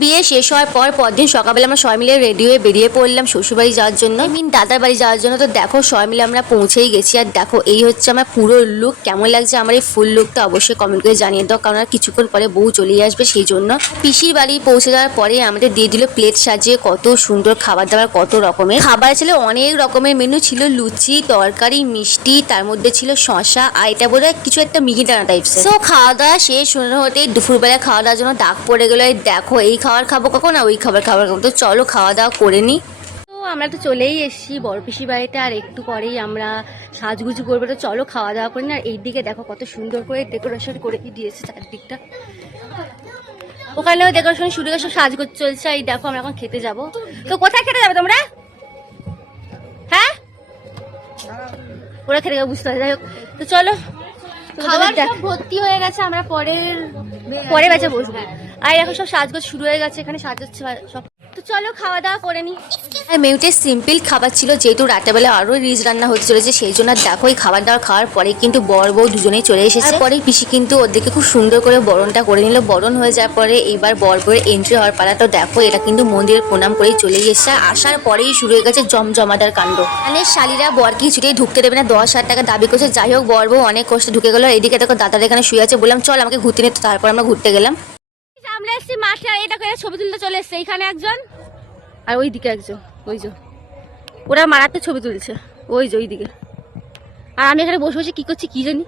বিয়ে শেষ হওয়ার পর পরদিন সকালবেলা আমরা সবাই মিলে রেডি হয়ে বেরিয়ে পড়লাম শ্বশুরবাড়ি যাওয়ার জন্য, দাদার বাড়ি যাওয়ার জন্য। তো দেখো সবাই মিলে আমরা পৌঁছেই গেছি। আর দেখো এই হচ্ছে আমার পুরো লুক। কেমন লাগছে আমার এই ফুল লুকটা অবশ্যই কমেন্ট করে জানিয়ে দাও, কারণ আর কিছুক্ষণ পরে বউ চলেই আসবে। সেই জন্য পিসির বাড়ি পৌঁছে যাওয়ার পরে আমাদের দিয়ে দিল প্লেট সাজিয়ে কত সুন্দর খাবার দাবার, কত রকমের খাবার ছিল, অনেক রকমের মেনু ছিল, লুচি তরকারি মিষ্টি, তার মধ্যে ছিল শশা আর এটা বলে কিছু একটা মিহিদানা টাইপস। তো খাওয়া দাওয়া শেষ হতেই দুপুরবেলা খাওয়া দাওয়ার জন্য ডাক পড়ে গেলো। দেখো এই খাবার খাবো কখন, ওই খাবার খাবো। তো চলো খাওয়া দাওয়া করে নিই। তো আমরা তো চলেই এসেছি বড় পিসির বাড়িতে, আর একটু পরেই আমরা সাজগুজু করবো। তো চলো খাওয়া দাওয়া করি না। আর এই দিকে দেখো কত সুন্দর করে ডেকোরেশন করে দিয়েছে চারদিকটা। ওখানেও ডেকোরেশন শুরু হয়ে সব সাজগোজ চলছে। এই দেখো আমরা এখন খেতে যাবো। তো কোথায় খেতে যাবে তোমরা? হ্যাঁ ওরা খেতে যাবো বুঝতে পারছি। যাই হোক তো চলো, খাবার সব ভর্তি হয়ে গেছে, আমরা পরে বেঁচে বসবো। আর এখন সব সাজগোজ শুরু হয়ে গেছে, এখানে সাজাচ্ছে সব। তো চলো খাওয়া দাওয়া করে নি। মেয়েটে সিম্পল খাবার ছিল, যেহেতু রাতেরবেলা আরো রিচ রান্না হতে চলেছে, সেই জন্য দেখো এই খাবার দাবার খাওয়ার পরে কিন্তু বর বউ দুজনেই চলে এসেছে। পরে পিসি কিন্তু ওদেরকে খুব সুন্দর করে বরণটা করে নিল। বরণ হয়ে যাওয়ার পরে এইবার বর বউয়ের এন্ট্রি হওয়ার পালা। তো দেখো এটা কিন্তু মন্দিরে প্রণাম করেই চলে এসেছে। আসার পরেই শুরু হয়ে গেছে জমজমাদার কাণ্ড। মানে শালীরা বরকে কিছুতেই ঢুকতে দেবে না, 10,000 টাকা দাবি করছে। যাই হোক বর বউ অনেক কষ্টে ঢুকে গেল। এইদিকে দেখো দাদার এখানে শুয়ে আছে, বললাম চল আমাকে ঘুরতে নিতে। তারপর আমরা ঘুরতে গেলাম। আমরা এসেছি মাঠে, আর এটা করে ছবি তুলতে চলে এসছে। এইখানে একজন আর ওই দিকে একজন, ওই যে ওরা মারাত্মক ছবি তুলছে, ওই যে ওই দিকে। আর আমি এখানে বসে বসে কি করছি কি জানি।